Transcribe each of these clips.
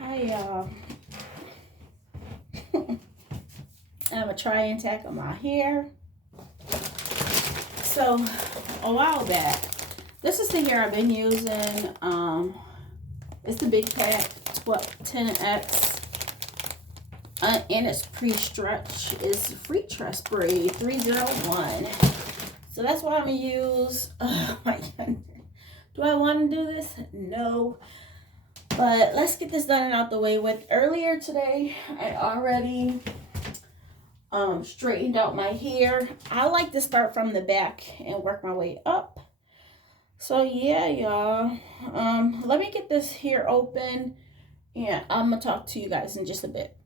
I I'm gonna try and tackle my hair. So a while back, this is the hair I've been using. It's the Big Pack 10X, and it's pre-stretch. It's Free Trust Braid 301. So that's what I'm gonna use. Oh my goodness. Do I want to do this? No. But let's get this done and out the way with. Earlier today, I already straightened out my hair. I like to start from the back and work my way up. So yeah, y'all. Let me get this hair open, and I'm gonna talk to you guys in just a bit.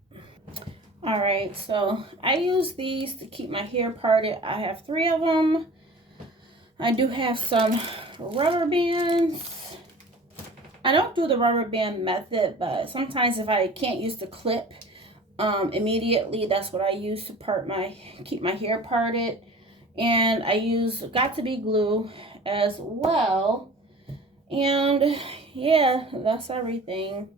All right, so I use these to keep my hair parted. I have 3 of them. I do have some rubber bands. I don't do the rubber band method, but sometimes if I can't use the clip immediately, that's what I use to keep my hair parted. And I use Got2b glue as well. And yeah, that's everything.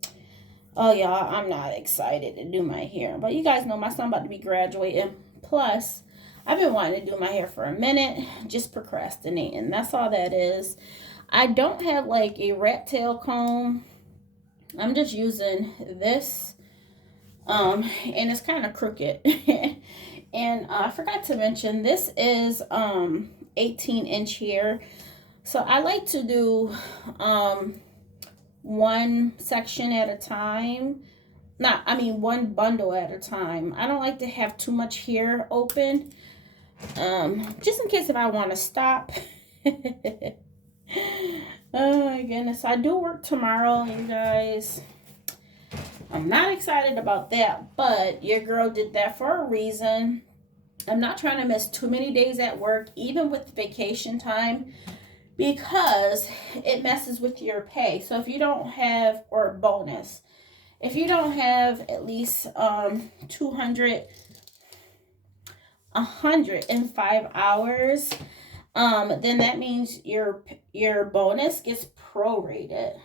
Oh y'all, I'm not excited to do my hair, but you guys know my son about to be graduating. Plus, I've been wanting to do my hair for a minute, just procrastinating. That's all that is. I don't have like a rat tail comb. I'm just using this, and it's kind of crooked. And I forgot to mention this is 18-inch hair, so I like to do one section at a time. One bundle at a time. I don't like to have too much hair open, just in case if I want to stop. Oh my goodness, I do work tomorrow, you guys. I'm not excited about that, but your girl did that for a reason. I'm not trying to miss too many days at work, even with vacation time, because it messes with your pay. So if you don't have, or bonus, if you don't have at least 105 hours, then that means your bonus gets prorated.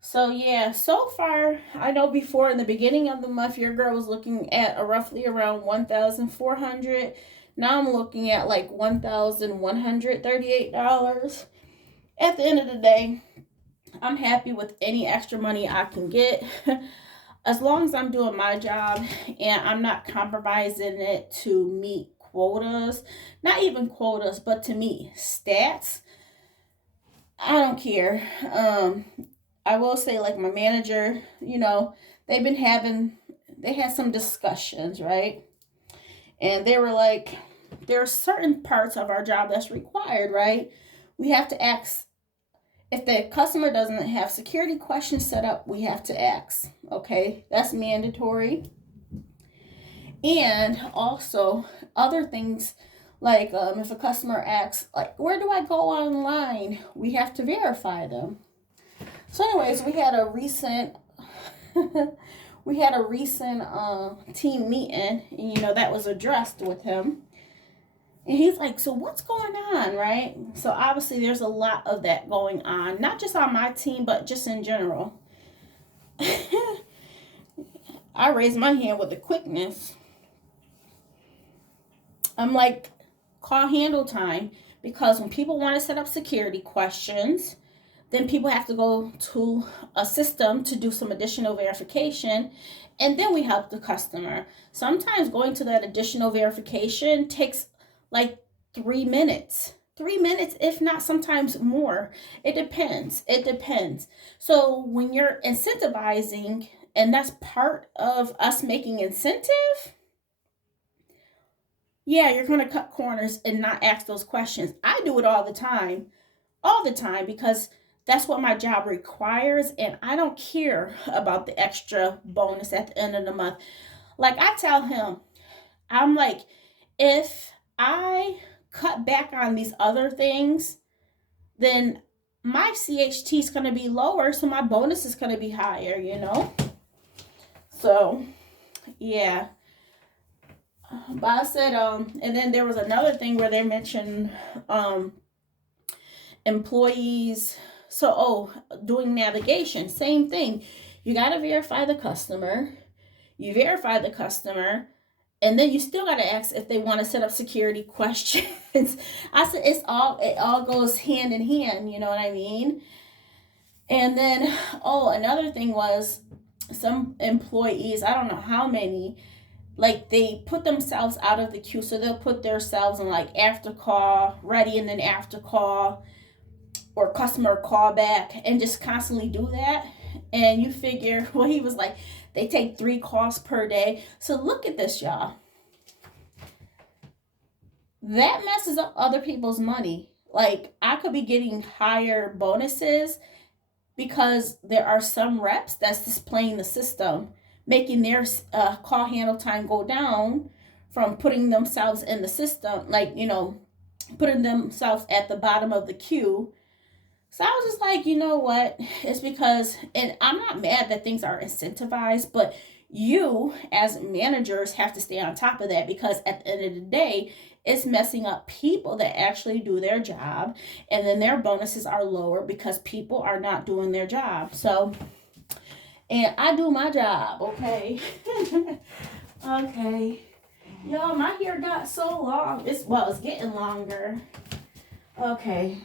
So yeah, so far, I know before in the beginning of the month, your girl was looking at roughly around 1,400. Now I'm looking at like $1,138. At the end of the day, I'm happy with any extra money I can get. As long as I'm doing my job and I'm not compromising it to meet quotas, not even quotas, but to meet stats, I don't care. I will say, like my manager, they've been they had some discussions, right? And they were like, there are certain parts of our job that's required, right? We have to ask. If the customer doesn't have security questions set up, we have to ask. Okay, that's mandatory. And also other things like if a customer asks, like, where do I go online? We have to verify them. So, anyways, we had a recent team meeting, and that was addressed with him. And he's like, so what's going on, right? So obviously there's a lot of that going on, not just on my team, but just in general. I raised my hand with the quickness. I'm like, call handle time, because when people want to set up security questions, then people have to go to a system to do some additional verification, and then we help the customer. Sometimes going to that additional verification takes like 3 minutes. 3 minutes, if not sometimes more. It depends. So when you're incentivizing, and that's part of us making incentive, yeah, you're going to cut corners and not ask those questions. I do it all the time, because that's what my job requires, and I don't care about the extra bonus at the end of the month. Like I tell him, I'm like, if I cut back on these other things, then my CHT is going to be lower, so my bonus is going to be higher. So, yeah. But I said, and then there was another thing where they mentioned employees. So, doing navigation, same thing. You got to verify the customer. You verify the customer, and then you still got to ask if they want to set up security questions. I said it all goes hand in hand, you know what I mean? And then another thing was some employees, I don't know how many, like they put themselves out of the queue, so they'll put themselves in like after call ready and then after call or customer callback and just constantly do that. And you figure, well, he was like, they take 3 calls per day. So look at this, y'all. That messes up other people's money. Like, I could be getting higher bonuses because there are some reps that's displaying the system, making their call handle time go down from putting themselves in the system, like, putting themselves at the bottom of the queue. So I was just like, you know what? It's because, and I'm not mad that things are incentivized, but you as managers have to stay on top of that, because at the end of the day, it's messing up people that actually do their job, and then their bonuses are lower because people are not doing their job. So, and I do my job, okay? Okay. Y'all, my hair got so long. It's getting longer. Okay.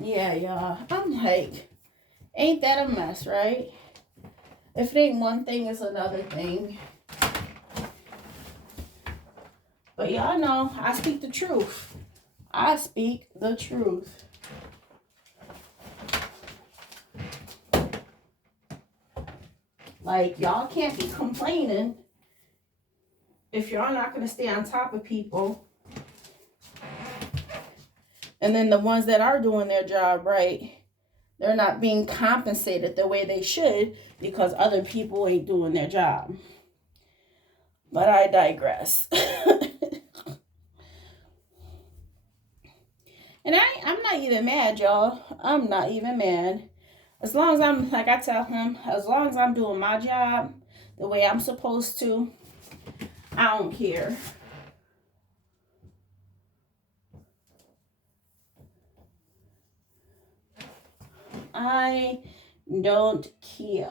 Yeah, y'all. I'm like, ain't that a mess, right? If it ain't one thing, it's another thing. But y'all know, I speak the truth. I speak the truth. Like, y'all can't be complaining if y'all not going to stay on top of people. And then the ones that are doing their job right, they're not being compensated the way they should because other people ain't doing their job. But I digress. And I'm not even mad, y'all. I'm not even mad. As long as I'm, like I tell him, as long as I'm doing my job the way I'm supposed to, I don't care. I don't care.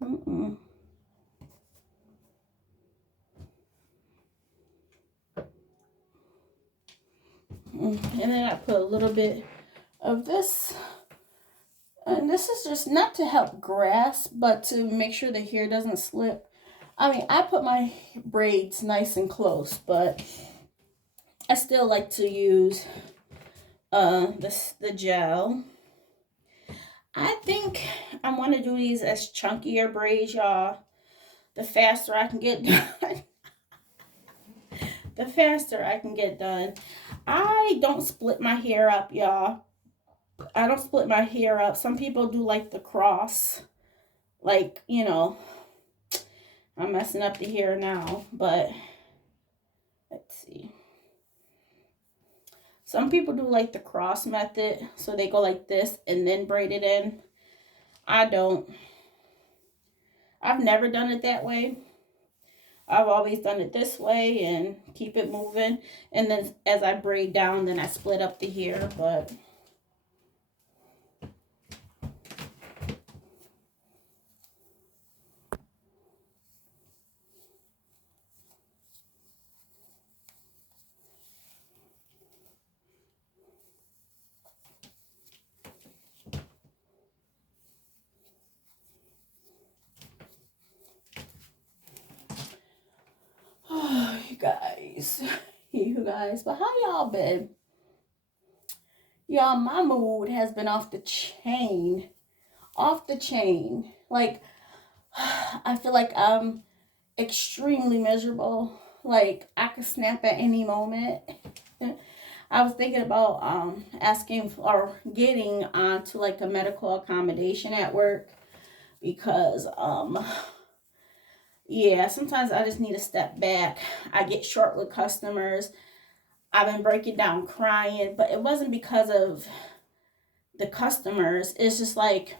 Mm-mm. And then I put a little bit of this. And this is just not to help grasp, but to make sure the hair doesn't slip. I mean, I put my braids nice and close, but I still like to use the gel. I think I want to do these as chunkier braids, y'all. The faster I can get done. The faster I can get done. I don't split my hair up, y'all. I don't split my hair up. Some people do like the cross. Like, I'm messing up the hair now, but let's see. Some people do like the cross method, so they go like this and then braid it in. I don't. I've never done it that way. I've always done it this way and keep it moving. And then as I braid down, then I split up the hair, but you guys, but how y'all been? Y'all, my mood has been off the chain. Like, I feel like I'm extremely miserable. Like, I could snap at any moment. I was thinking about asking or getting onto like a medical accommodation at work because yeah, sometimes I just need to step back. I get short with customers. I've been breaking down crying, but it wasn't because of the customers. It's just like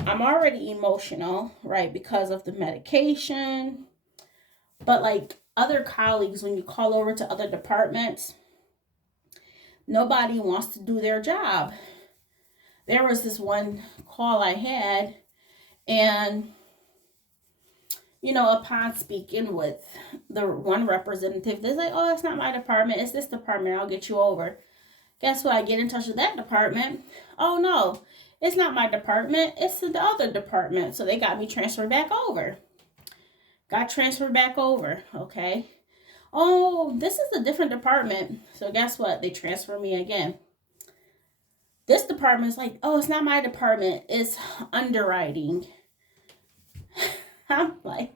I'm already emotional, right, because of the medication. But like other colleagues, when you call over to other departments, nobody wants to do their job. There was this one call I had, and upon speaking with the one representative, they're like, oh, it's not my department, it's this department, I'll get you over. Guess what? I get in touch with that department. Oh, no, it's not my department, it's the other department. So they got me transferred back over. Got transferred back over, okay. Oh, this is a different department. So guess what? They transfer me again. This department is like, oh, it's not my department, it's underwriting. I'm like,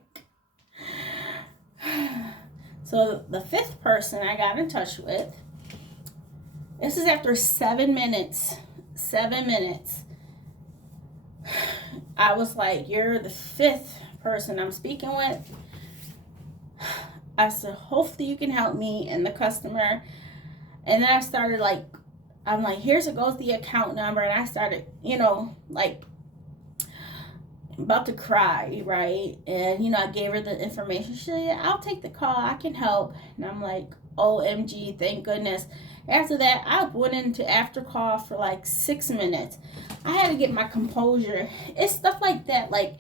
so the fifth person I got in touch with, this is after 7 minutes. 7 minutes. I was like, you're the fifth person I'm speaking with. I said, hopefully you can help me and the customer. And then I started like, I'm like, here's it goes the account number. And I started, like about to cry, right? And, I gave her the information. She said, yeah, I'll take the call. I can help. And I'm like, OMG, thank goodness. After that, I went into after call for like 6 minutes. I had to get my composure. It's stuff like that. Like,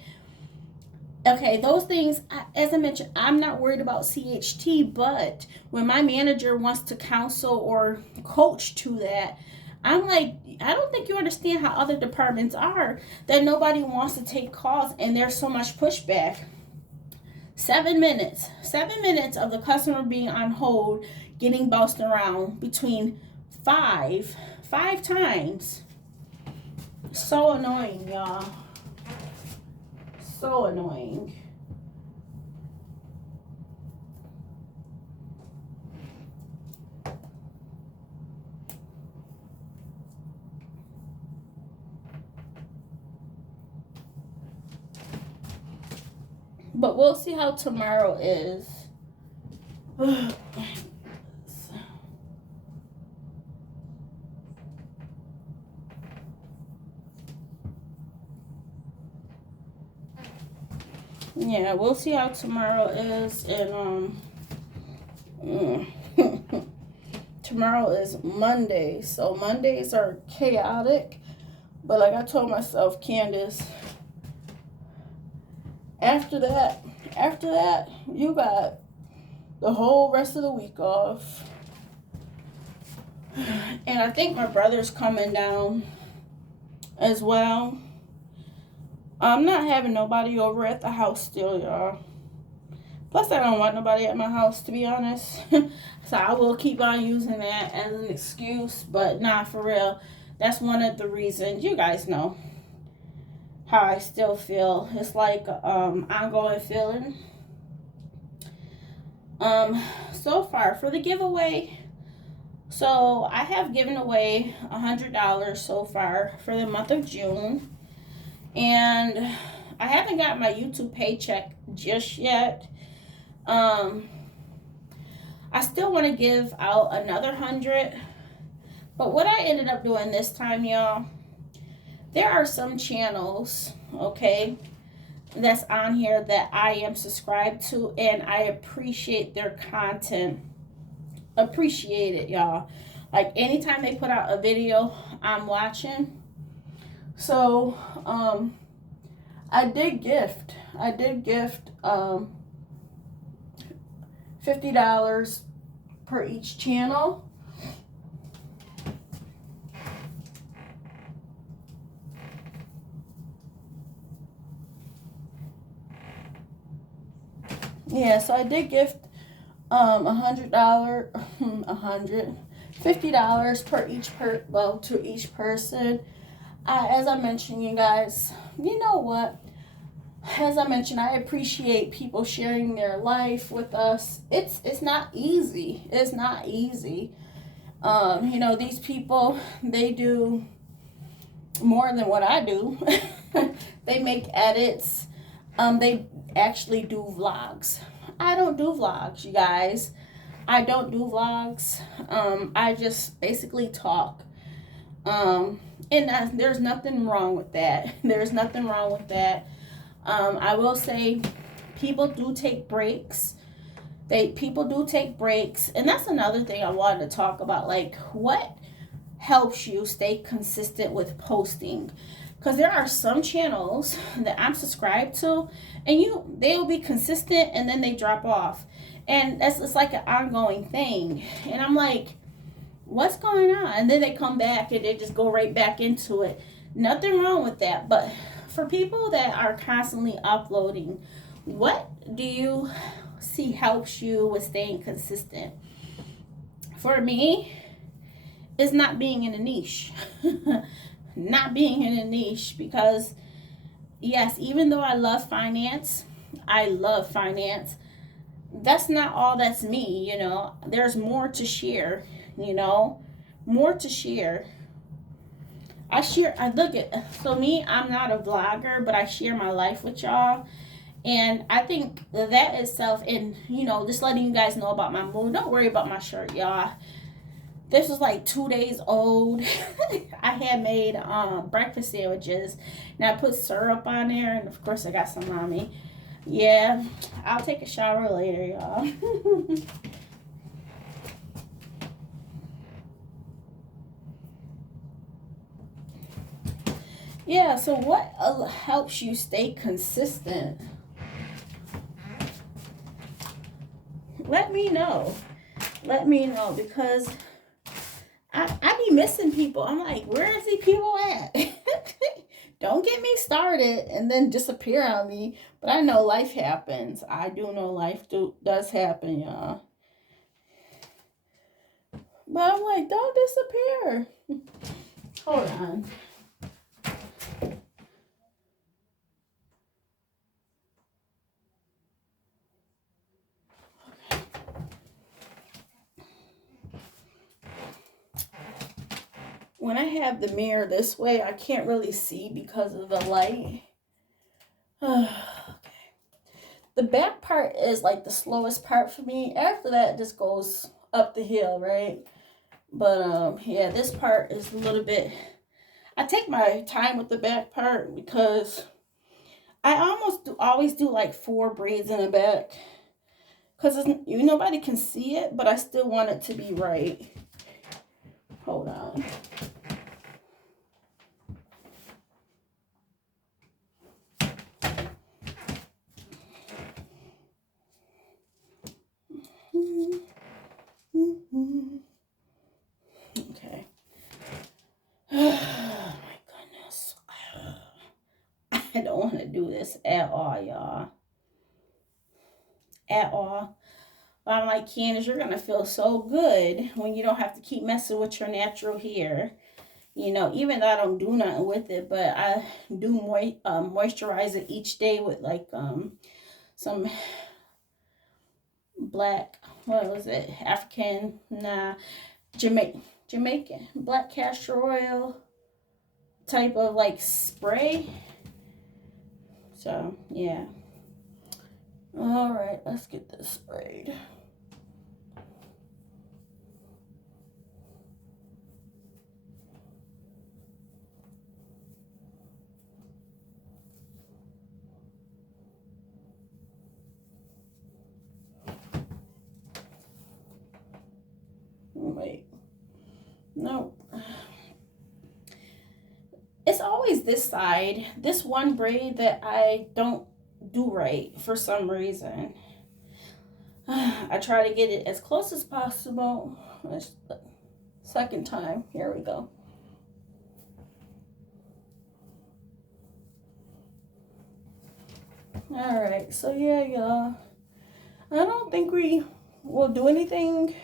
okay, those things, as I mentioned, I'm not worried about CHT, but when my manager wants to counsel or coach to that, I'm like, I don't think you understand how other departments are, that nobody wants to take calls and there's so much pushback. 7 minutes. 7 minutes of the customer being on hold, getting bounced around between five times. So annoying, y'all. So annoying. But we'll see how tomorrow is. Yeah, we'll see how tomorrow is. And tomorrow is Monday, so Mondays are chaotic. But like I told myself, Candace, after that, you got the whole rest of the week off. And I think my brother's coming down as well. I'm not having nobody over at the house still, y'all. Plus, I don't want nobody at my house, to be honest. So I will keep on using that as an excuse. But nah, for real. That's one of the reasons. You guys know how I still feel. It's like ongoing feeling. So far for the giveaway. So I have given away $100 so far for the month of June. And I haven't got my YouTube paycheck just yet. I still want to give out another 100. But what I ended up doing this time, y'all, there are some channels, okay, that's on here that I am subscribed to, and I appreciate their content. Appreciate it, y'all. Like anytime they put out a video, I'm watching. So I did gift $50 per each channel. Yeah, so I did gift $100, $50 to each person. As I mentioned, you guys, you know what? As I mentioned, I appreciate people sharing their life with us. It's not easy. It's not easy. These people, they do more than what I do. They make edits. they actually do vlogs. I don't do vlogs, you guys. I don't do vlogs. I just basically talk. Um, and there's nothing wrong with that. There's nothing wrong with that. I will say people do take breaks. People do take breaks. And that's another thing I wanted to talk about. Like, what helps you stay consistent with posting? Because there are some channels that I'm subscribed to, and they will be consistent and then they drop off. And it's like an ongoing thing. And I'm like, what's going on? And then they come back and they just go right back into it. Nothing wrong with that. But for people that are constantly uploading, what do you see helps you with staying consistent? For me, it's not being in a niche. Not being in a niche, because yes, even though I love finance, that's not all that's me, There's more to share, more to share. I look at, so me, I'm not a vlogger, but I share my life with y'all. And I think that itself, and just letting you guys know about my mood. Don't worry about my shirt, y'all. This was like 2 days old. I had made breakfast sandwiches, and I put syrup on there, and of course I got some on me. Yeah, I'll take a shower later, y'all. Yeah, so what helps you stay consistent? Let me know. Let me know, because I be missing people. I'm like, where is these people at? Don't get me started and then disappear on me. But I know life happens. I do know life does happen, y'all. But I'm like, don't disappear. Hold on. When I have the mirror this way, I can't really see because of the light. Okay. The back part is like the slowest part for me. After that, it just goes up the hill, right? But yeah, this part is a little bit. I take my time with the back part because I always do like 4 braids in the back, because nobody can see it, but I still want it to be right. Hold on. Okay. Oh my goodness. I don't want to do this at all, y'all. At all. But I'm like, Candace, you're going to feel so good when you don't have to keep messing with your natural hair. Even though I don't do nothing with it, but I do moisturize it each day with like some black, what was it? Jamaican black castor oil type of like spray. So, yeah. All right, let's get this sprayed. Wait. Nope. It's always this side, this one braid that I don't do right for some reason. I try to get it as close as possible. Second time. Here we go. All right. So yeah, y'all. I don't think we will do anything.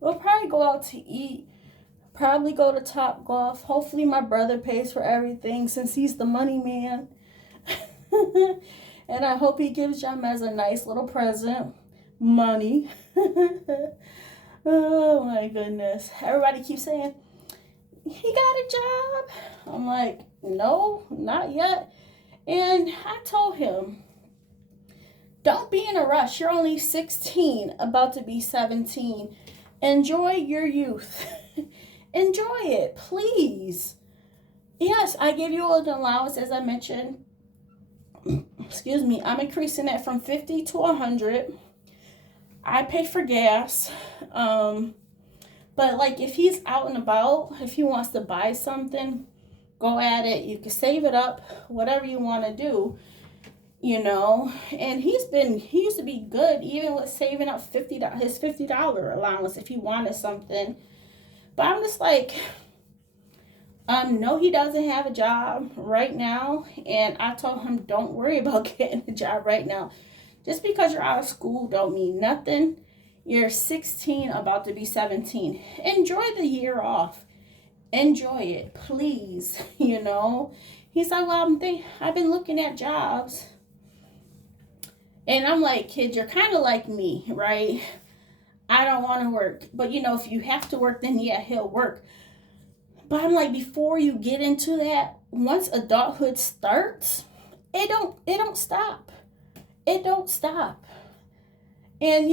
We'll probably go out to eat. Probably go to Top Golf. Hopefully my brother pays for everything since he's the money man. And I hope he gives Jamez a nice little present. Money. Oh my goodness. Everybody keeps saying, he got a job. I'm like, no, not yet. And I told him, Don't be in a rush. You're only 16, about to be 17. Enjoy your youth. Enjoy it, please. Yes, I give you an allowance, as I mentioned. Excuse me. I'm increasing it from 50 to 100. I pay for gas. But like if he's out and about, if he wants to buy something, go at it. You can save it up, whatever you want to do, And he used to be good, even with saving up his $50 allowance if he wanted something. But I'm just like, no, he doesn't have a job right now, and I told him don't worry about getting a job right now. Just because you're out of school don't mean nothing. You're 16, about to be 17. Enjoy the year off. Enjoy it, please. He's like, well, I've been looking at jobs. And I'm like, kid, you're kind of like me, right? I don't want to work. But, if you have to work, then yeah, he'll work. But I'm like, before you get into that, once adulthood starts, it don't stop. It don't stop. And,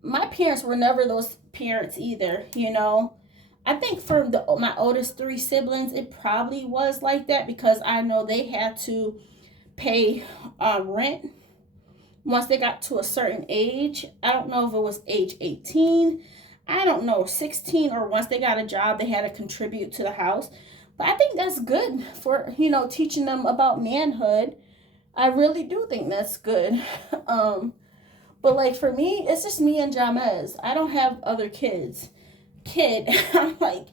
my parents were never those parents either, I think for my oldest 3 siblings, it probably was like that because I know they had to pay rent once they got to a certain age. I don't know if it was age 18, I don't know, 16, or once they got a job, they had to contribute to the house. But I think that's good for, teaching them about manhood. I really do think that's good. But like for me, it's just me and Jamez. I don't have other kids. I'm like,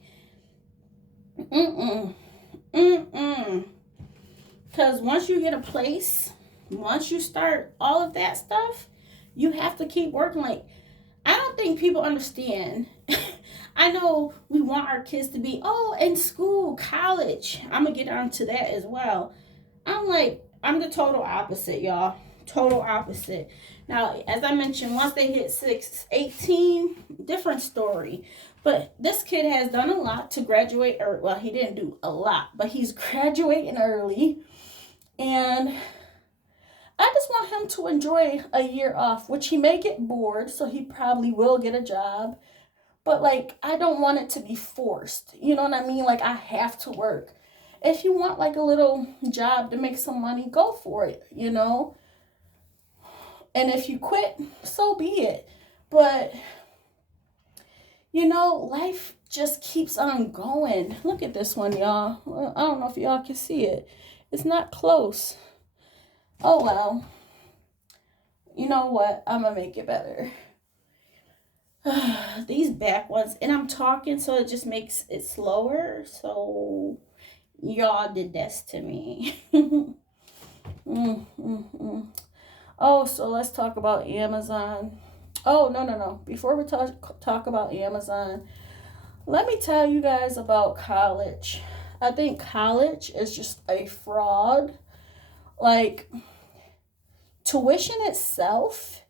because once you get a place, once you start all of that stuff, you have to keep working. Like, I don't think people understand. I know we want our kids to be, in school, college. I'm going to get onto that as well. I'm the total opposite, y'all. Total opposite. Now, as I mentioned, once they hit 18, different story. But this kid has done a lot to graduate, well, he didn't do a lot, but he's graduating early. And I just want him to enjoy a year off, which he may get bored, so he probably will get a job. But, like, I don't want it to be forced. You know what I mean? Like, I have to work. If you want, like, a little job to make some money, go for it, And if you quit, so be it. But, life just keeps on going. Look at this one, y'all. Well, I don't know if y'all can see it. It's not close. Oh, well. You know what? I'm going to make it better. These back ones. And I'm talking, so it just makes it slower. So, y'all did this to me. Oh, so let's talk about Amazon. Oh, no. Before we talk about Amazon, let me tell you guys about college. I think college is just a fraud. Like, tuition itself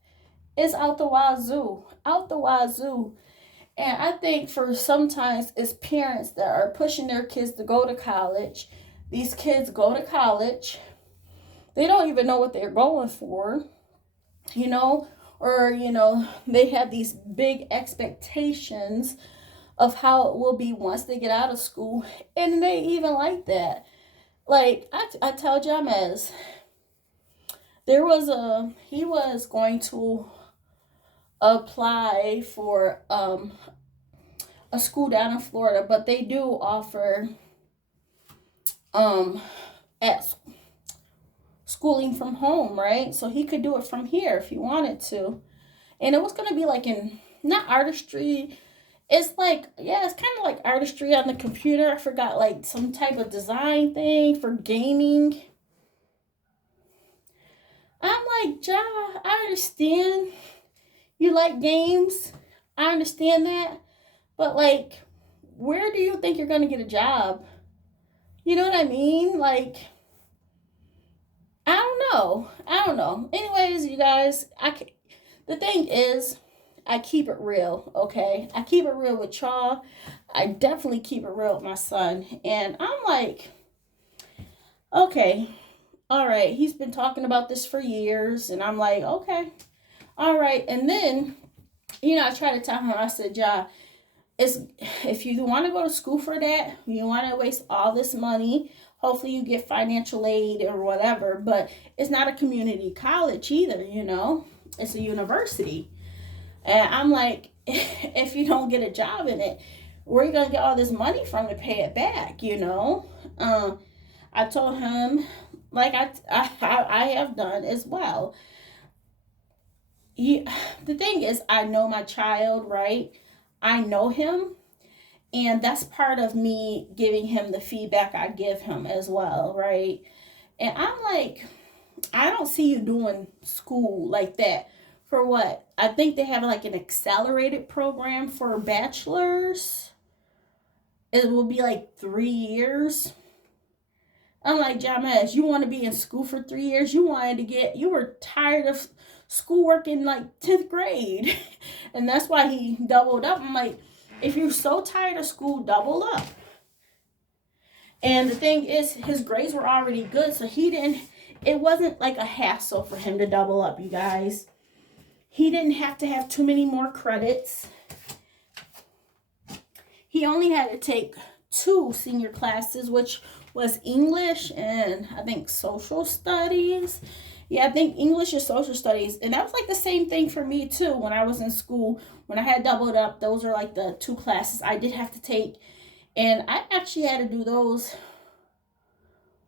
is out the wazoo. And I think for sometimes it's parents that are pushing their kids to go to college. These kids go to college. They don't even know what they're going for, or, they have these big expectations of how it will be once they get out of school. And they even like that. Like, I tell Jamez, he was going to apply for a school down in Florida, but they do offer at schooling from home, right? So he could do it from here if he wanted to. And it was going to be like not artistry. It's like, it's kind of like artistry on the computer. I forgot, like some type of design thing for gaming. I'm like, Ja, I understand you like games. I understand that. But like, where do you think you're going to get a job? You know what I mean? Like, I don't know. Anyways, you guys, the thing is, I keep it real, okay? I keep it real with y'all. I definitely keep it real with my son. And I'm like, okay, all right, he's been talking about this for years. And I'm like, okay, all right. And then, I try to tell him, I said, Ja, it's, if you want to go to school for that, you want to waste all this money. Hopefully, you get financial aid or whatever, but it's not a community college either. It's a university. And I'm like, if you don't get a job in it, where are you going to get all this money from to pay it back? I told him, like I have done as well. The thing is, I know my child, right? I know him, and that's part of me giving him the feedback I give him as well, right? And I'm like, I don't see you doing school like that. For what? I think they have like an accelerated program for bachelors. It will be like 3 years. I'm like, Jamesh, you want to be in school for 3 years? You were tired of schoolwork in like 10th grade. And that's why he doubled up. I'm like, if you're so tired of school, double up. And the thing is, his grades were already good. So it wasn't like a hassle for him to double up, you guys. He didn't have to have too many more credits. He only had to take 2 senior classes, which was English and I think social studies. Yeah, I think English and social studies. And that was like the same thing for me too when I was in school. When I had doubled up, those are like the 2 classes I did have to take. And I actually had to do those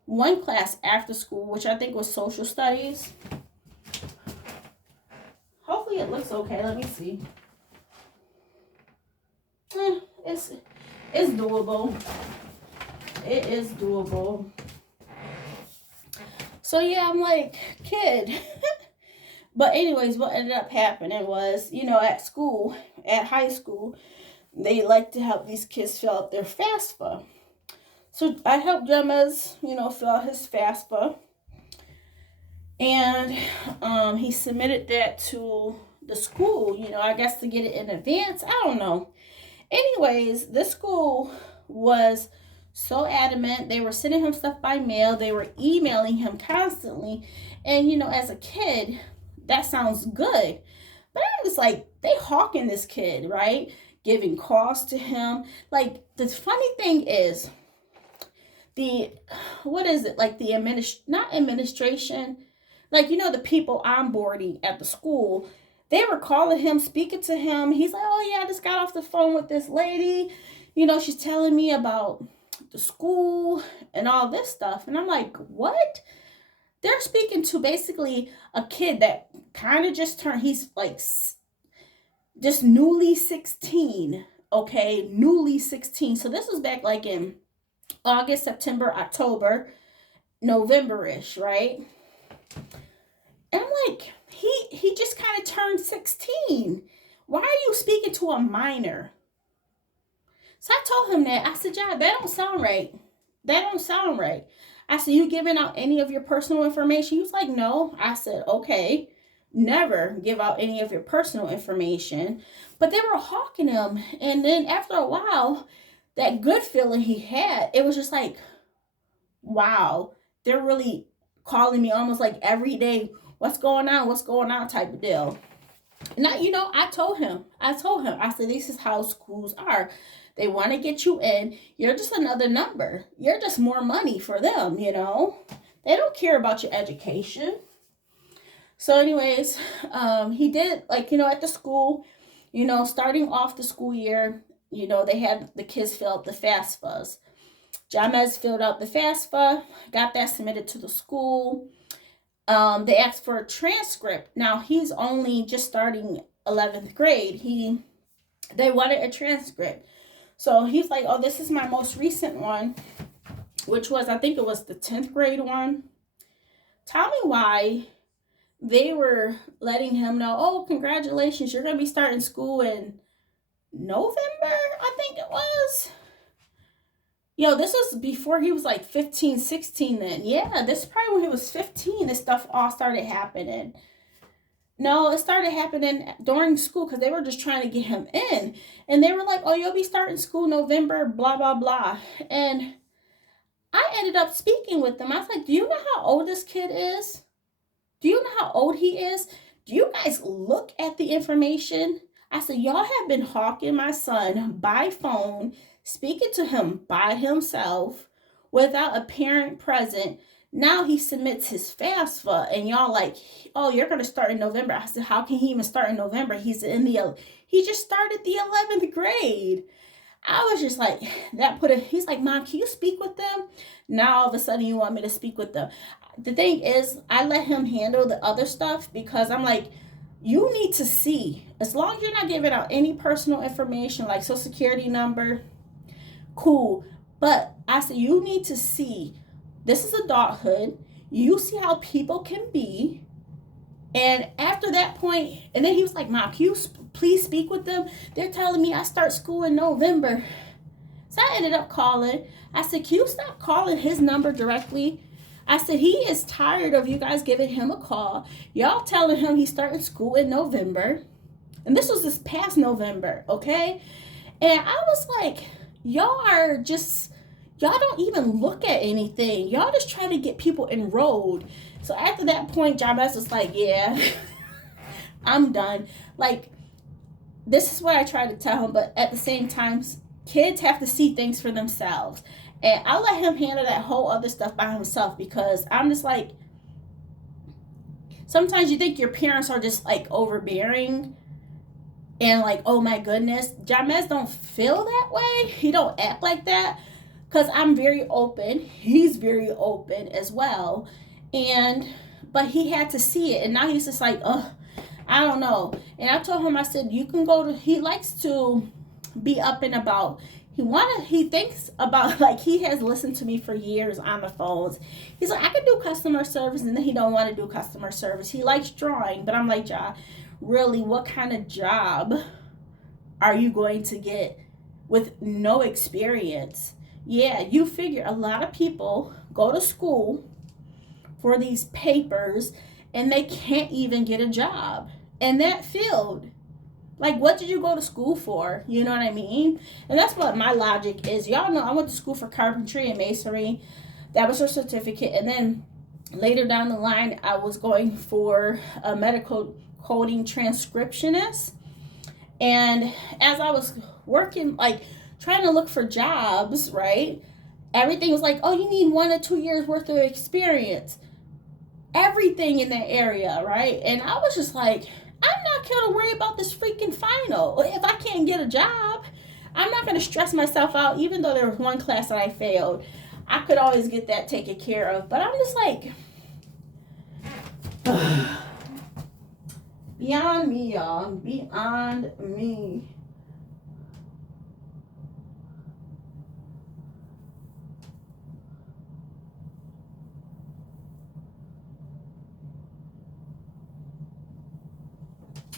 1 class after school, which I think was social studies. Hopefully it looks okay. Let me see. It's doable. It is doable. So yeah, I'm like, kid. But anyways, what ended up happening was, at school, at high school, they like to help these kids fill out their FAFSA. So I helped James, fill out his FAFSA. And he submitted that to the school, I guess to get it in advance. I don't know. Anyways, this school was so adamant. They were sending him stuff by mail. They were emailing him constantly. And, as a kid, that sounds good. But I'm just like, they hawking this kid, right? Giving calls to him. Like, the funny thing is, like not administration, like, the people onboarding at the school, they were calling him, speaking to him. He's like, oh yeah, I just got off the phone with this lady. She's telling me about the school and all this stuff. And I'm like, what? They're speaking to basically a kid that kind of just turned, he's like just newly 16. Okay, newly 16. So this was back like in August, September, October, November-ish, right? And I'm like, he just kind of turned 16. Why are you speaking to a minor? So I told him that. I said, yeah, that don't sound right. That don't sound right. I said, you giving out any of your personal information? He was like, no. I said, okay. Never give out any of your personal information. But they were hawking him. And then after a while, that good feeling he had, it was just like, wow, they're really calling me almost like every day. What's going on? What's going on? Type of deal. Now, I told him, I said, this is how schools are. They want to get you in. You're just another number. You're just more money for them, They don't care about your education. So anyways, he did, like, at the school, starting off the school year, they had the kids fill out the FAFSAs. James filled out the FAFSA, got that submitted to the school. They asked for a transcript. Now, he's only just starting 11th grade. They wanted a transcript. So he's like, oh, this is my most recent one, which was, I think it was the 10th grade one. Tell me why they were letting him know, oh, congratulations, you're going to be starting school in November, I think it was. This was before he was like 15, 16 then. Yeah, this is probably when he was 15, this stuff all started happening. No, it started happening during school because they were just trying to get him in. And they were like, oh, you'll be starting school November, blah, blah, blah. And I ended up speaking with them. I was like, do you know how old this kid is? Do you know how old he is? Do you guys look at the information? I said, y'all have been hawking my son by phone, speaking to him by himself without a parent present. Now he submits his FAFSA, and y'all like, oh, you're gonna start in November. I said, how can he even start in November? He just started the 11th grade. I was just like, he's like, Mom, can you speak with them? Now all of a sudden you want me to speak with them. The thing is, I let him handle the other stuff because I'm like, you need to see, as long as you're not giving out any personal information like social security number, cool. But I said, you need to see, this is adulthood. You see how people can be. And after that point, and then he was like, Mom, can you please speak with them? They're telling me I start school in November. So I ended up calling. I said, can you stop calling his number directly? I said, he is tired of you guys giving him a call. Y'all telling him he's starting school in November. And this was this past November, okay? And I was like, y'all don't even look at anything. Y'all just try to get people enrolled. So after that point, John Bass was like, yeah, I'm done. Like, this is what I try to tell him, but at the same time, kids have to see things for themselves. And I let him handle that whole other stuff by himself because I'm just like, sometimes you think your parents are just like overbearing and like, oh my goodness. Jamez don't feel that way. He don't act like that because I'm very open. He's very open as well. But he had to see it. And now he's just like, ugh, I don't know. And I told him, I said, you can go to, he likes to be up and about. He thinks about, like, he has listened to me for years on the phones. He's like, I could do customer service, and then he don't want to do customer service. He likes drawing, but I'm like, Ja, really, what kind of job are you going to get with no experience? Yeah, you figure a lot of people go to school for these papers and they can't even get a job in that field. Like, what did you go to school for? You know what I mean? And that's what my logic is. Y'all know I went to school for carpentry and masonry. That was her certificate. And then later down the line, I was going for a medical coding transcriptionist. And as I was working, like, trying to look for jobs, right? Everything was like, oh, you need 1 or 2 years worth of experience. Everything in that area, right? And I was just like, I'm not going to worry about this freaking final. If I can't get a job, I'm not going to stress myself out, even though there was one class that I failed. I could always get that taken care of. But I'm just like, beyond me, y'all. Beyond me.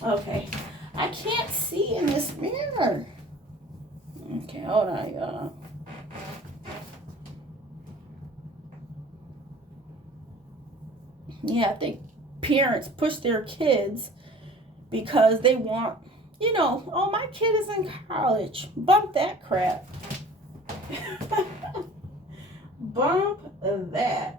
Okay. I can't see in this mirror. Okay, hold on, y'all. Yeah, I think parents push their kids because they want, oh, my kid is in college. Bump that crap. Bump that.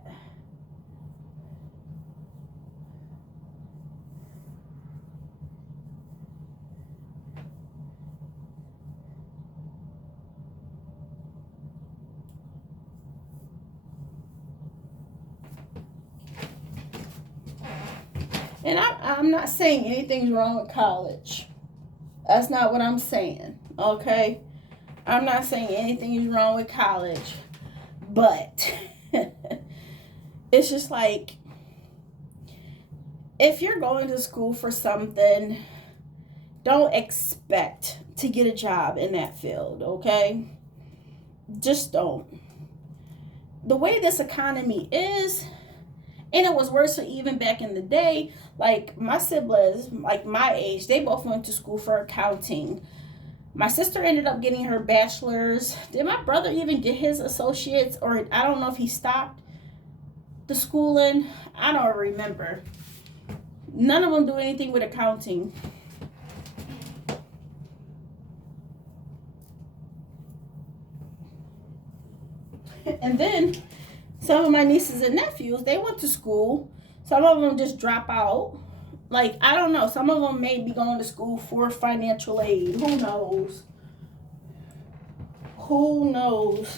And I'm not saying anything's wrong with college. That's not what I'm saying, okay? I'm not saying anything is wrong with college. But it's just like, if you're going to school for something, don't expect to get a job in that field, okay? Just don't. The way this economy is, and it was worse even back in the day, like my siblings, like my age, they both went to school for accounting. My sister ended up getting her bachelor's. Did my brother even get his associates? Or I don't know if he stopped the schooling. I don't remember. None of them do anything with accounting. And then some of my nieces and nephews, they went to school. Some of them just drop out. Like, I don't know. Some of them may be going to school for financial aid. Who knows? Who knows?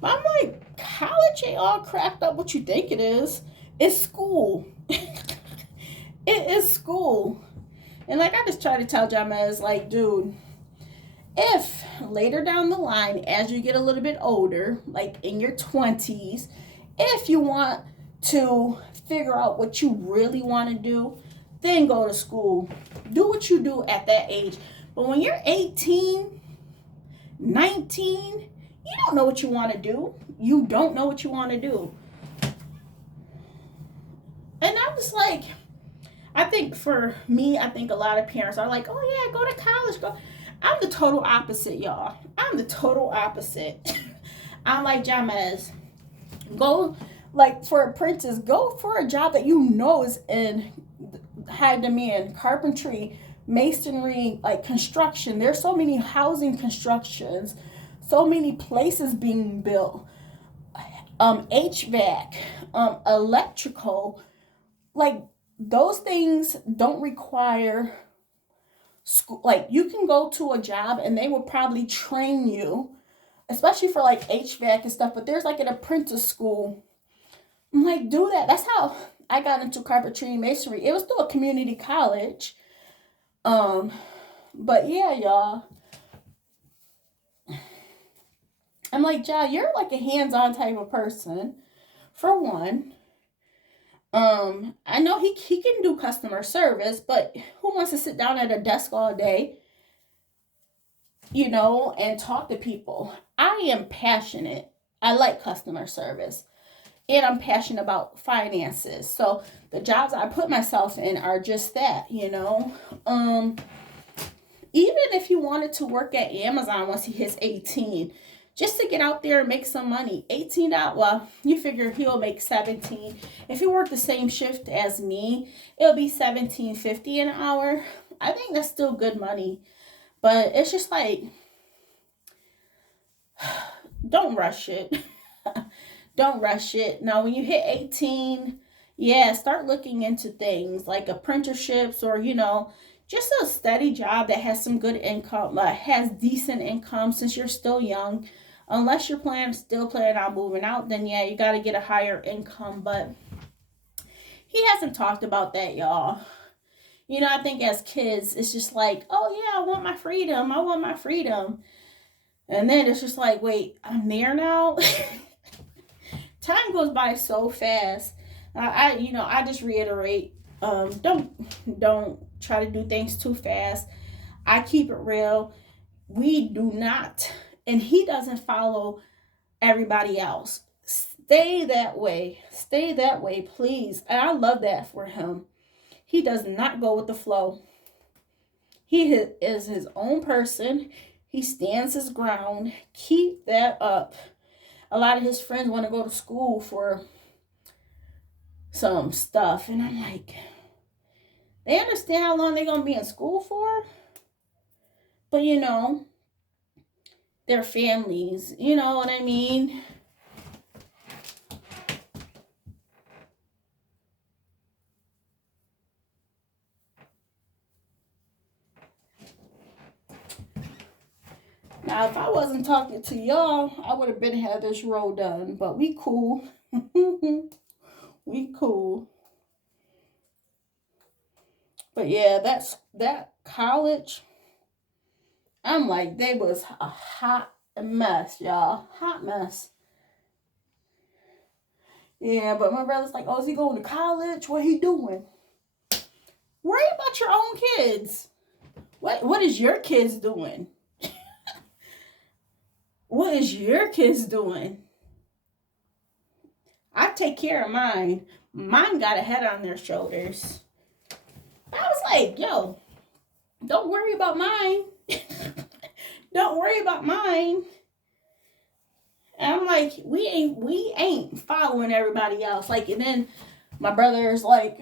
But I'm like, college ain't all cracked up what you think it is. It's school. It is school. And like I just try to tell Jamez, like, dude, if later down the line, as you get a little bit older, like in your 20s, if you want to figure out what you really want to do, then go to school. Do what you do at that age. But when you're 18, 19, you don't know what you want to do. You don't know what you want to do. And I was like, I think for me, I think a lot of parents are like, oh yeah, go to college. Go. I'm the total opposite, y'all. I'm the total opposite. I'm like, Jamez, go, like for apprentice, go for a job that you know is in high demand. Carpentry, masonry, like construction. There's so many housing constructions, so many places being built. HVAC, electrical, like those things don't require school. Like you can go to a job and they will probably train you, especially for like HVAC and stuff. But there's like an apprentice school. I'm like, do that. That's how I got into carpentry and masonry. It was through a community college. But yeah, y'all. I'm like, Ja, you're like a hands-on type of person. For one, I know he can do customer service, but who wants to sit down at a desk all day, and talk to people? I am passionate. I like customer service. And I'm passionate about finances. So the jobs I put myself in are just that. Even if he wanted to work at Amazon once he hits 18, just to get out there and make some money. $18, well, you figure he'll make 17. If he worked the same shift as me, it'll be $17.50 an hour. I think that's still good money. But it's just like, don't rush it. Don't rush it. Now, when you hit 18, yeah, start looking into things like apprenticeships or, just a steady job that has some good income, has decent income since you're still young. Unless you're still planning on moving out, then yeah, you got to get a higher income. But he hasn't talked about that, y'all. I think as kids, it's just like, oh yeah, I want my freedom. I want my freedom. And then it's just like, wait, I'm there now. Time goes by so fast. I just reiterate, don't try to do things too fast. I keep it real. We do not, and he doesn't follow everybody else. Stay that way. Stay that way, please. And I love that for him. He does not go with the flow. He is his own person. He stands his ground. Keep that up. A lot of his friends want to go to school for some stuff. And I'm like, they understand how long they're going to be in school for? But, their families. You know what I mean? Now, if I wasn't talking to y'all, I would have been had this roll done. But we cool. We cool. But yeah, that college. I'm like, they was a hot mess, y'all. Hot mess. Yeah, but my brother's like, oh, is he going to college? What he doing? Worry about your own kids. What is your kids doing? What is your kids doing? I take care of mine. Mine got a head on their shoulders. I was like, yo, don't worry about mine. Don't worry about mine. And I'm like, we ain't following everybody else. Like, and then my brother's like,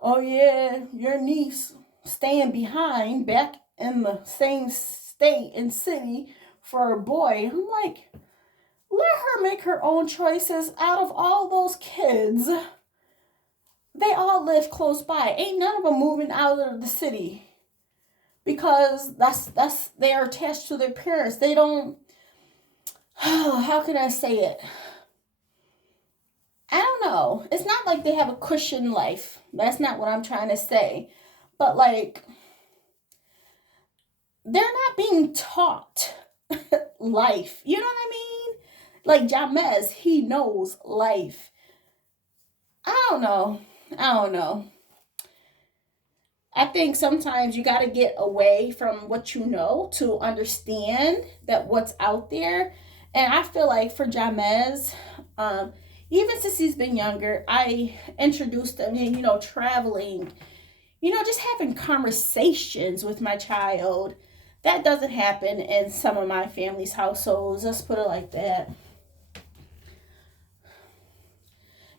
oh yeah, your niece staying behind back in the same state and city for a boy. I'm like, Let her make her own choices. Out of all those kids, they all live close by. Ain't none of them moving out of the city because that's they are attached to their parents. They don't. How can I say it? I don't know. It's not like they have a cushion life. That's not what I'm trying to say. But like, they're not being taught life. You know what I mean? Like Jamez, he knows life. I don't know. I don't know. I think sometimes you got to get away from what you know to understand that what's out there. And I feel like for Jamez, even since he's been younger, I introduced him in, traveling, just having conversations with my child. That doesn't happen in some of my family's households. Let's put it like that.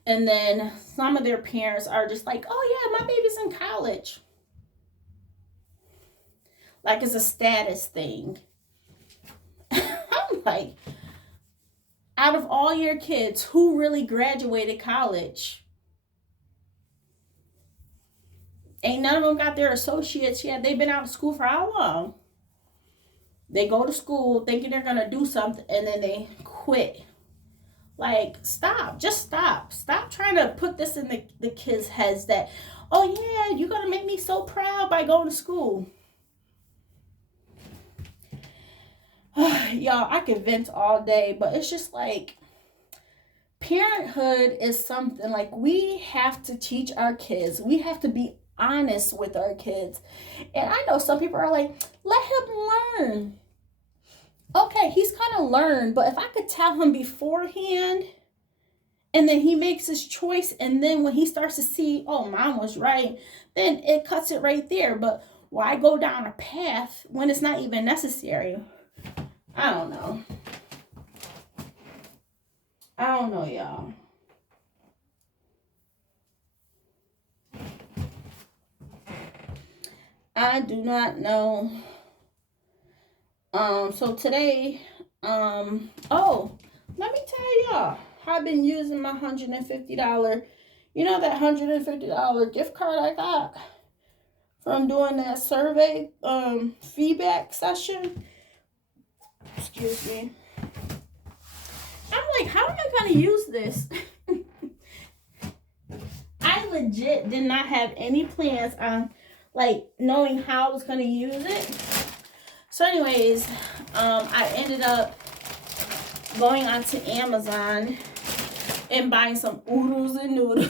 And then some of their parents are just like, oh yeah, my baby's in college. Like it's a status thing. I'm like, out of all your kids, who really graduated college? Ain't none of them got their associates yet. They've been out of school for how long? They go to school thinking they're going to do something and then they quit. Like, stop. Just stop. Stop trying to put this in the kids' heads that, oh yeah, you're going to make me so proud by going to school. Y'all, I could vent all day, but it's just like, parenthood is something like we have to teach our kids. We have to be honest with our kids. And I know some people are like, let him learn. Okay, he's gonna learn, but if I could tell him beforehand and then he makes his choice, and then when he starts to see, oh, mom was right, then it cuts it right there. But why go down a path when it's not even necessary? I don't know. I don't know, y'all. I do not know. So today, let me tell y'all, I've been using my $150, that $150 gift card I got from doing that survey, feedback session. Excuse me. I'm like, how am I going to use this? I legit did not have any plans on, like, knowing how I was going to use it. So anyways, I ended up going onto Amazon and buying some oodles and noodles.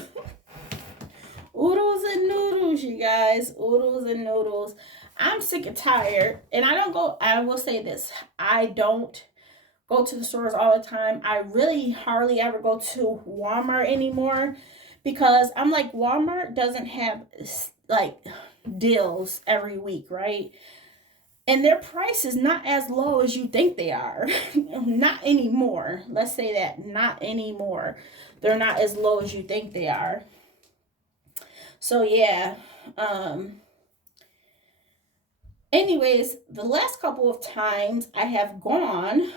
Oodles and noodles, you guys. Oodles and noodles. I'm sick and tired. And I will say this. I don't go to the stores all the time. I really hardly ever go to Walmart anymore because I'm like, Walmart doesn't have like deals every week, right? And their price is not as low as you think they are. Not anymore. Let's say that. Not anymore. They're not as low as you think they are. So yeah. Anyways, the last couple of times I have gone,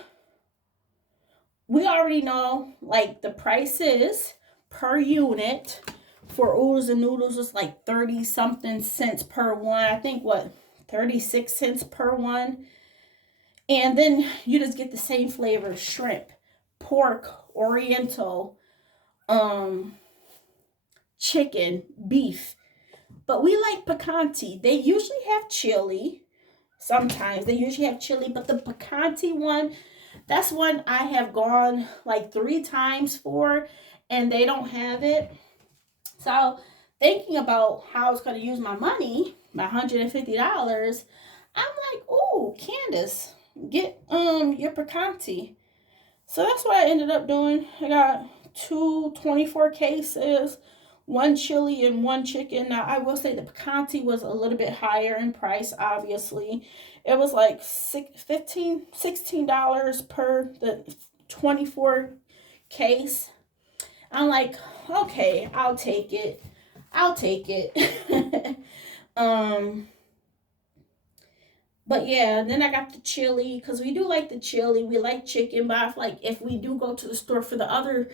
we already know like the prices per unit for oodles and noodles is like 30 something cents per one. I think 36 cents per one. And then you just get the same flavor: shrimp, pork, oriental, chicken, beef. But we like picante. They usually have chili. Sometimes they usually have chili, but the picante one, that's one I have gone like 3 times for, and they don't have it. So thinking about how I was going to use my money, my $150, I'm like, oh, Candace, get your picante. So that's what I ended up doing. I got 2 24 cases, 1 chili and 1 chicken. Now I will say the picante was a little bit higher in price, obviously. It was like $16 per the 24 case. I'm like, okay, I'll take it. But yeah, then I got the chili because we do like the chili. We like chicken, but I feel like if we do go to the store for the other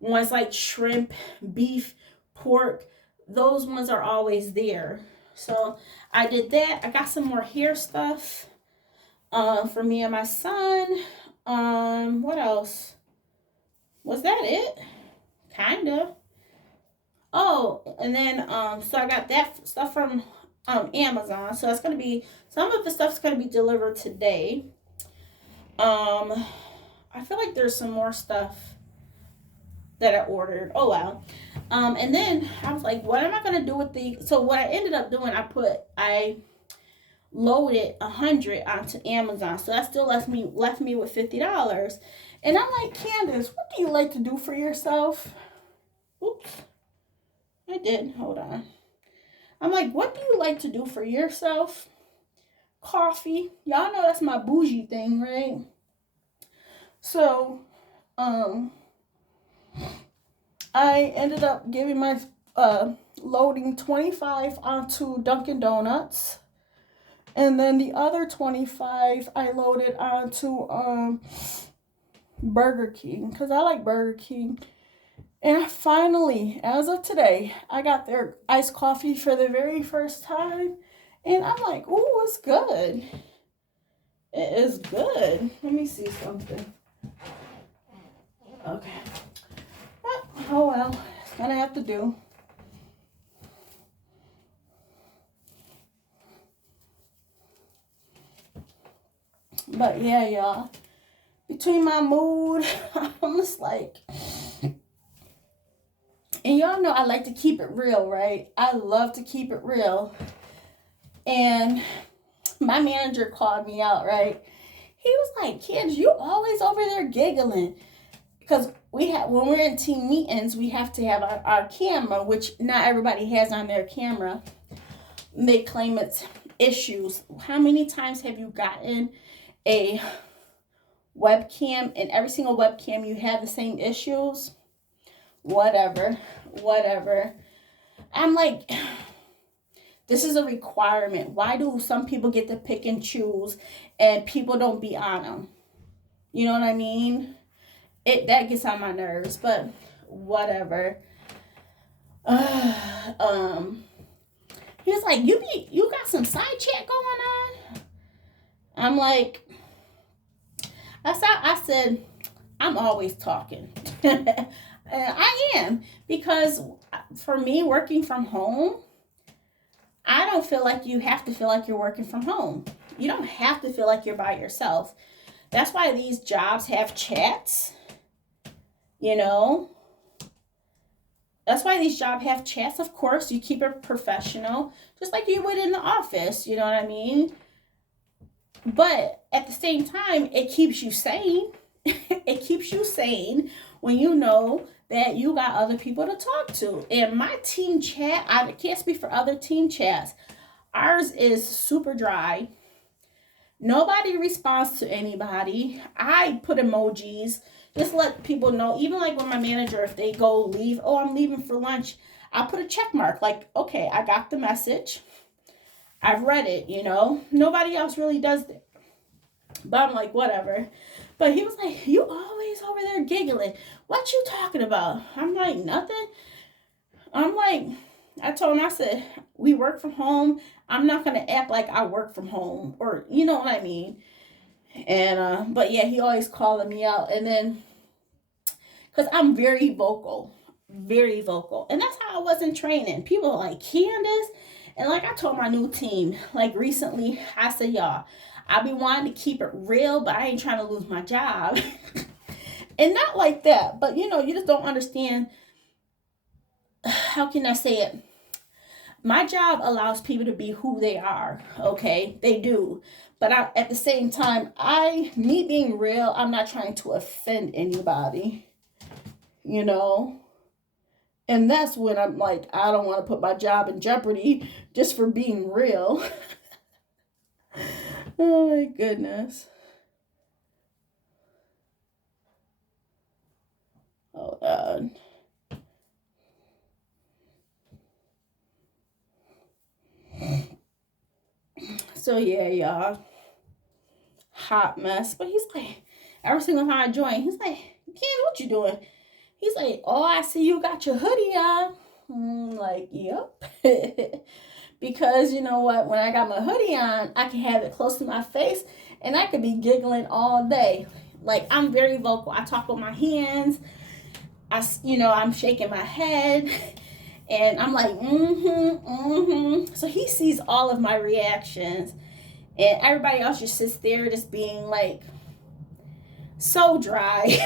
ones like shrimp, beef, pork, those ones are always there. So I did that. I got some more hair stuff for me and my son. What else? Was that it? Kinda. Oh, and then so I got that stuff from Amazon. So it's gonna be some of the stuff's gonna be delivered today. Um, I feel like there's some more stuff that I ordered. Oh wow. And then I was like, what am I gonna do with the? So what I ended up doing, I loaded 100 onto Amazon, so that still left me with $50. And I'm like, Candace, what do you like to do for yourself? Oops, I did. Hold on. I'm like, what do you like to do for yourself? Coffee. Y'all know that's my bougie thing, right? So, um, I ended up giving my loading 25 onto Dunkin' Donuts. And then the other 25 I loaded onto Burger King because I like Burger King. And finally, as of today, I got their iced coffee for the very first time. And I'm like, ooh, it's good. It is good. Let me see something. Okay. Oh well, it's gonna have to do. But yeah, y'all. Between my mood, I'm just like, and y'all know I like to keep it real, right? I love to keep it real. And my manager called me out, right? He was like, kids, you always over there giggling. Because when we're in team meetings, we have to have our camera, which not everybody has on their camera. They claim it's issues. How many times have you gotten a webcam and every single webcam you have the same issues? Whatever. I'm like, this is a requirement. Why do some people get to pick and choose and people don't be on them? You know what I mean? That gets on my nerves, but whatever. Um, he was like, you got some side chat going on? I'm like, I said, I'm always talking. I am because for me working from home, I don't feel like you have to feel like you're working from home. You don't have to feel like you're by yourself. That's why these jobs have chats, you know. That's why these jobs have chats. Of course, you keep it professional, just like you would in the office, you know what I mean? But at the same time, it keeps you sane. It keeps you sane when you know that you got other people to talk to. And my team chat, I can't speak for other team chats. Ours is super dry. Nobody responds to anybody. I put emojis. Just let people know. Even like when my manager, if they go leave, oh, I'm leaving for lunch, I'll put a check mark. Like, okay, I got the message. I've read it, you know. Nobody else really does that. But I'm like, whatever. But he was like, you always over there giggling. What you talking about? I'm like, nothing. I'm like, I told him, I said, we work from home. I'm not going to act like I work from home. Or, you know what I mean? And, but yeah, he always calling me out. And then, because I'm very vocal. Very vocal. And that's how I was in training. People are like, Candace. And like I told my new team, like recently, I said, y'all, I be wanting to keep it real, but I ain't trying to lose my job. And not like that, but you know, you just don't understand. How can I say it? My job allows people to be who they are, okay? They do. But at the same time, me being real, I'm not trying to offend anybody, you know? And that's when I'm like, I don't want to put my job in jeopardy just for being real. Oh my goodness. Oh God. So yeah, y'all, hot mess. But he's like, every single time I join, he's like, Ken, what you doing? He's like, oh, I see you got your hoodie on. I'm like, yep. Because you know what? When I got my hoodie on, I can have it close to my face and I could be giggling all day. Like, I'm very vocal. I talk with my hands. I'm shaking my head. And I'm like, So he sees all of my reactions. And everybody else just sits there just being like so dry.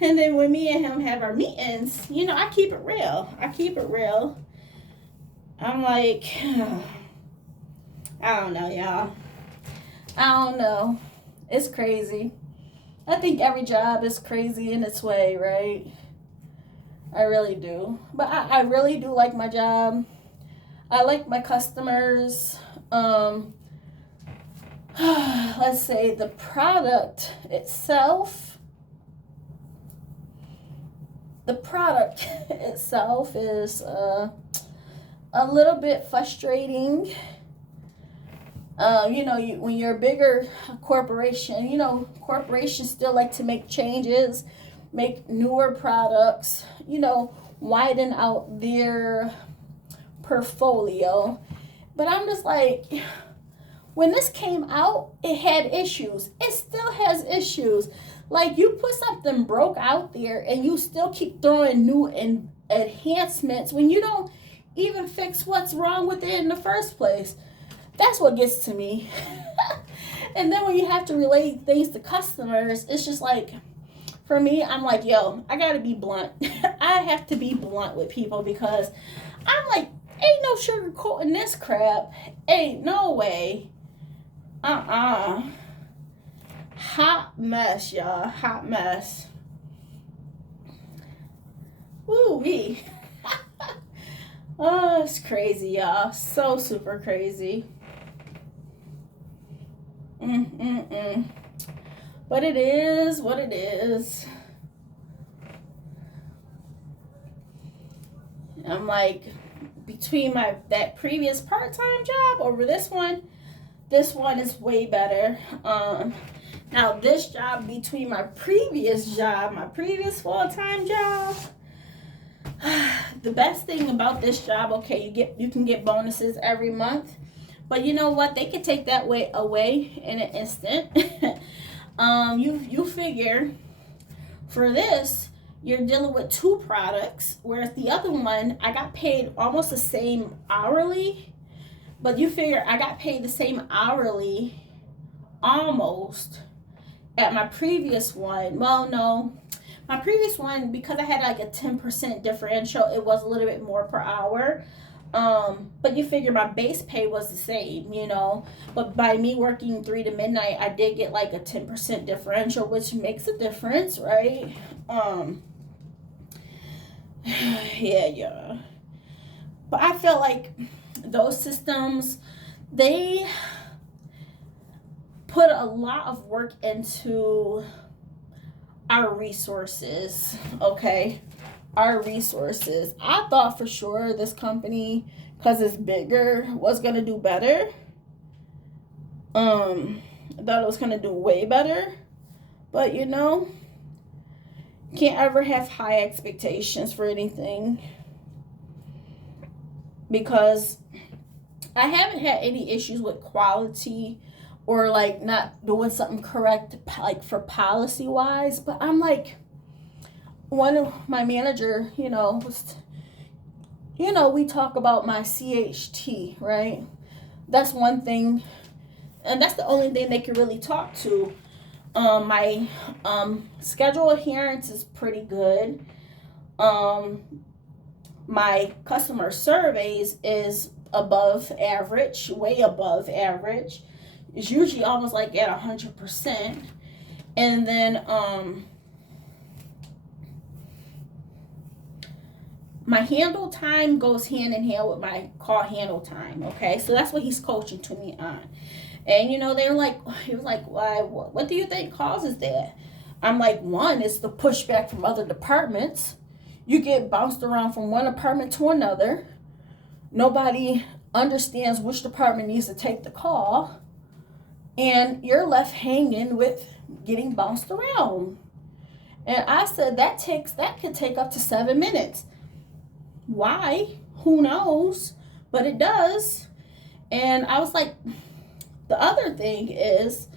And then when me and him have our meetings, I keep it real. I'm like, I don't know, y'all. I don't know. It's crazy. I think every job is crazy in its way, right? I really do. But I really do like my job. I like my customers. Let's say the product itself. The product itself is a little bit frustrating. When you're a bigger corporation, corporations still like to make changes, make newer products, widen out their portfolio. But I'm just like, when this came out, it had issues. It still has issues. Like, you put something broke out there and you still keep throwing new enhancements when you don't even fix what's wrong with it in the first place. That's what gets to me. And then when you have to relay things to customers, it's just like, for me, I'm like, yo, I gotta be blunt. I have to be blunt with people because I'm like, ain't no sugarcoating this crap. Ain't no way. Hot mess, y'all. Hot mess. Woo-wee. Oh, it's crazy, y'all. So super crazy. But it is what it is. I'm like, between that previous part-time job over this one is way better. Now this job, between my previous full-time job, the best thing about this job, okay, you can get bonuses every month, but you know what? They can take that away in an instant. You figure for this, you're dealing with 2 products, whereas the other one, I got paid almost the same hourly, but you figure I got paid the same hourly almost at my previous one. Well, no, my previous one, because I had like a 10% differential, it was a little bit more per hour. But you figure my base pay was the same, but by me working 3 to midnight, I did get like a 10% differential, which makes a difference, right? Yeah. But I feel like those systems, they put a lot of work into our resources, okay? Our resources. I thought for sure this company, because it's bigger, was going to do better. I thought it was going to do way better. But, can't ever have high expectations for anything. Because I haven't had any issues with quality or like not doing something correct, like for policy wise. But I'm like, one of my manager, was, we talk about my CHT, right? That's one thing, and that's the only thing they can really talk to. My schedule adherence is pretty good. My customer surveys is above average, way above average. It's usually almost like at 100%. And then my handle time goes hand in hand with my call handle time, okay? So that's what he's coaching to me on. And, he was like, why, what do you think causes that? I'm like, one is the pushback from other departments. You get bounced around from one department to another. Nobody understands which department needs to take the call, and you're left hanging with getting bounced around. And I said that could take up to 7 minutes. Why? Who knows? But it does. And I was like, the other thing is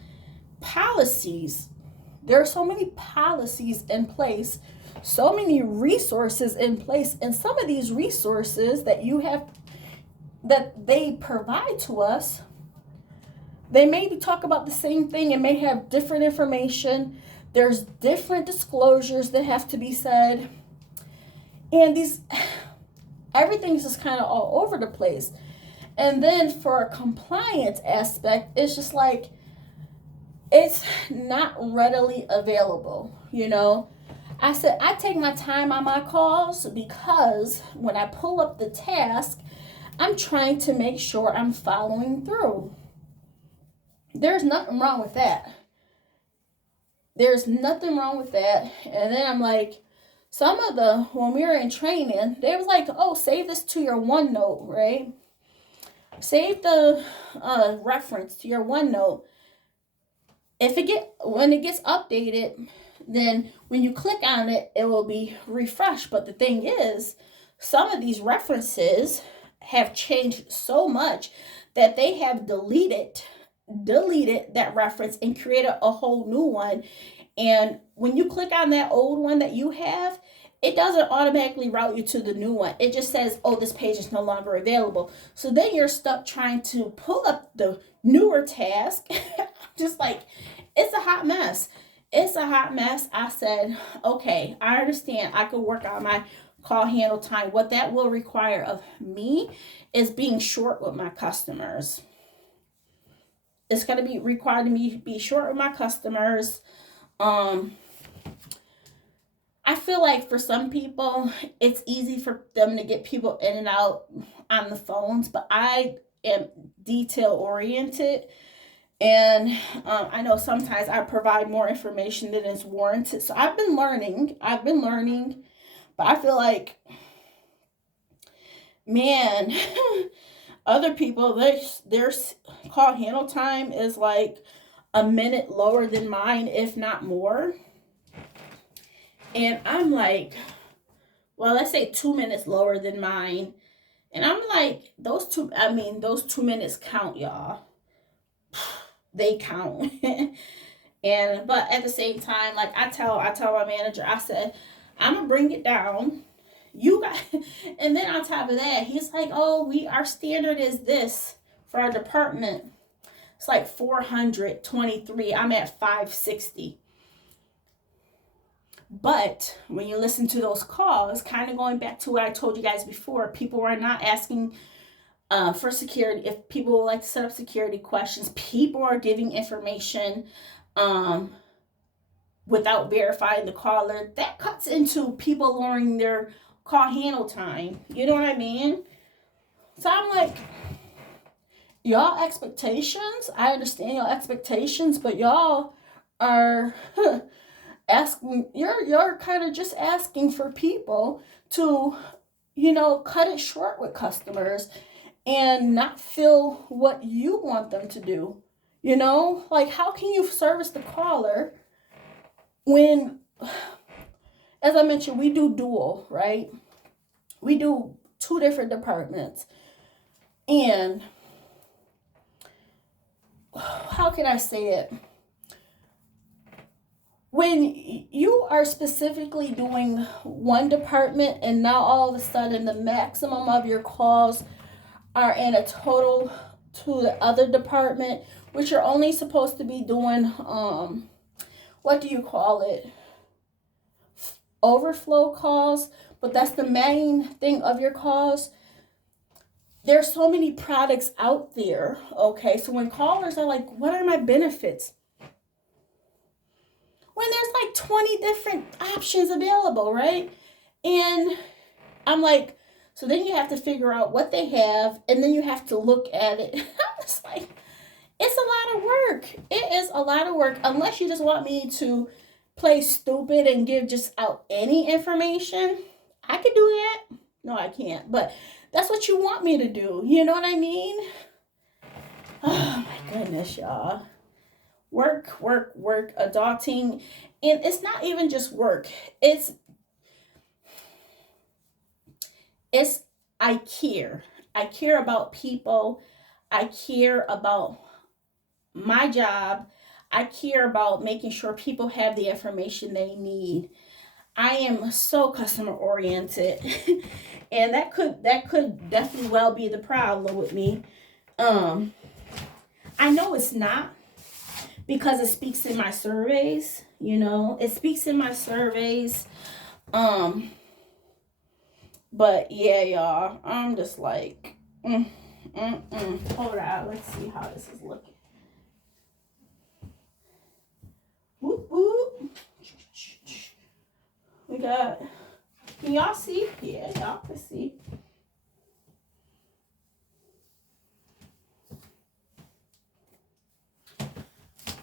policies. There are so many policies in place, so many resources in place, and some of these resources that they provide to us, they maybe talk about the same thing and may have different information. There's different disclosures that have to be said, and everything's just kind of all over the place. And then for a compliance aspect, it's just like it's not readily available. I said I take my time on my calls because when I pull up the task, I'm trying to make sure I'm following through. There's nothing wrong with that. There's nothing wrong with that. And then I'm like, when we were in training, they was like, oh, save this to your OneNote, right? Save the reference to your OneNote. When it gets updated, then when you click on it, it will be refreshed. But the thing is, some of these references have changed so much that they have deleted that reference and created a whole new one. And when you click on that old one that you have, it doesn't automatically route you to the new one. It just says, oh, this page is no longer available. So then you're stuck trying to pull up the newer task. Just like, it's a hot mess. It's a hot mess. I said, okay, I understand. I could work on my call handle time. What that will require of me is being short with my customers. It's going to be required me to be short with my customers. I feel like for some people, it's easy for them to get people in and out on the phones, but I am detail oriented. And I know sometimes I provide more information than is warranted. So I've been learning, but I feel like, man, other people, their call handle time is like a minute lower than mine, if not more. And I'm like, well, let's say 2 minutes lower than mine. And I'm like, those 2 minutes count, y'all. They count. But at the same time, like I tell my manager, I said, I'm gonna bring it down. You got, and then on top of that, he's like, oh, our standard is this for our department. It's like 423. I'm at 560. But when you listen to those calls, kind of going back to what I told you guys before, people are not asking for security. If people would like to set up security questions, people are giving information without verifying the caller. That cuts into people lowering their call handle time. You know what I mean? So I'm like, y'all expectations, I understand y'all expectations, but y'all are you're kind of just asking for people to, cut it short with customers and not feel what you want them to do. Like, how can you service the caller when, as I mentioned, we do dual, right? We do 2 different departments. And how can I say it? When you are specifically doing one department and now all of a sudden the maximum of your calls are in a total to the other department, which you're only supposed to be doing, what do you call it? Overflow calls, but that's the main thing of your calls. There's so many products out there, okay? So when callers are like, what are my benefits? When there's like 20 different options available, right? And I'm like, so then you have to figure out what they have, and then you have to look at it. I'm just like, it's a lot of work. It is a lot of work, unless you just want me to play stupid and give just out any information. I could do that. No, I can't. But That's what you want me to do. You know what I mean? Oh my goodness, y'all. Work, work, work, adulting. And it's not even just work. It's I care. I care about people. I care about my job. I care about making sure people have the information they need. I am so customer oriented. And that could definitely well be the problem with me. Um I know it's not, because it speaks in my surveys, It speaks in my surveys. Um but yeah, y'all, I'm just like hold on, let's see how this is looking. Whoop whoop. We got, can y'all see? Yeah, y'all can see.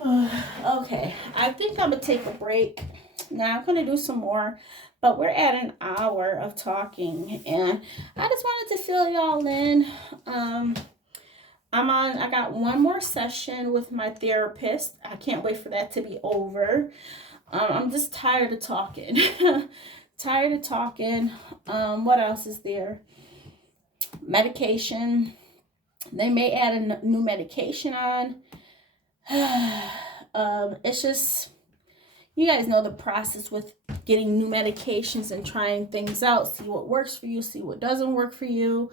Okay, I think I'm gonna take a break. Now I'm gonna do some more, but we're at an hour of talking, and I just wanted to fill y'all in. I got one more session with my therapist. I can't wait for that to be over. I'm just tired of talking. Tired of talking. What else is there? Medication. They may add a new medication on. It's just, you guys know the process with getting new medications and trying things out. See what works for you, see what doesn't work for you.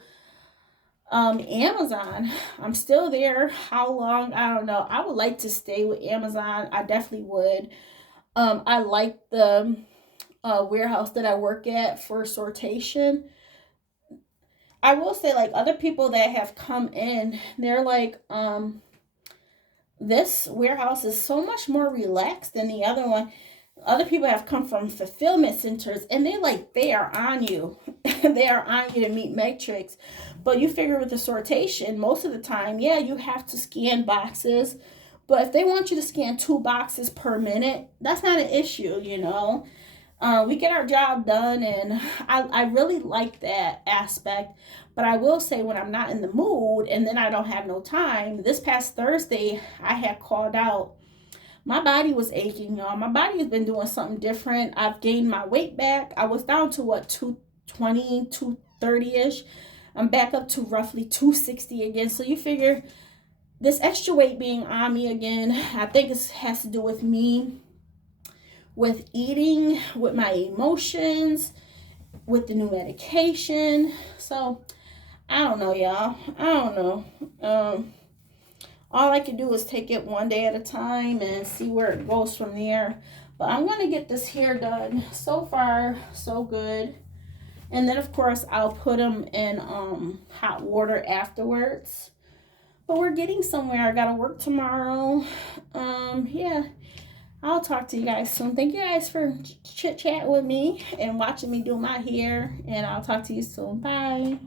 Amazon, I'm still there. How long? I don't know. I would like to stay with Amazon. I definitely would. I like the warehouse that I work at for sortation. I will say, like, other people that have come in, they're like, this warehouse is so much more relaxed than the other one. Other people have come from fulfillment centers, and they are on you. They are on you to meet metrics. But you figure with the sortation, most of the time, yeah, you have to scan boxes. But if they want you to scan 2 boxes per minute, that's not an issue, we get our job done, and I really like that aspect. But I will say, when I'm not in the mood and then I don't have no time, this past Thursday I had called out. My body was aching, y'all. My body has been doing something different. I've gained my weight back. I was down to 220, 230-ish. I'm back up to roughly 260 again. So you figure this extra weight being on me again, I think it has to do with me, with eating, with my emotions, with the new medication. So I don't know, y'all. I don't know. All I can do is take it one day at a time and see where it goes from there. But I'm going to get this hair done. So far, so good. And then, of course, I'll put them in hot water afterwards. But we're getting somewhere. I got to work tomorrow. Yeah. I'll talk to you guys soon. Thank you guys for chit-chatting with me and watching me do my hair. And I'll talk to you soon. Bye.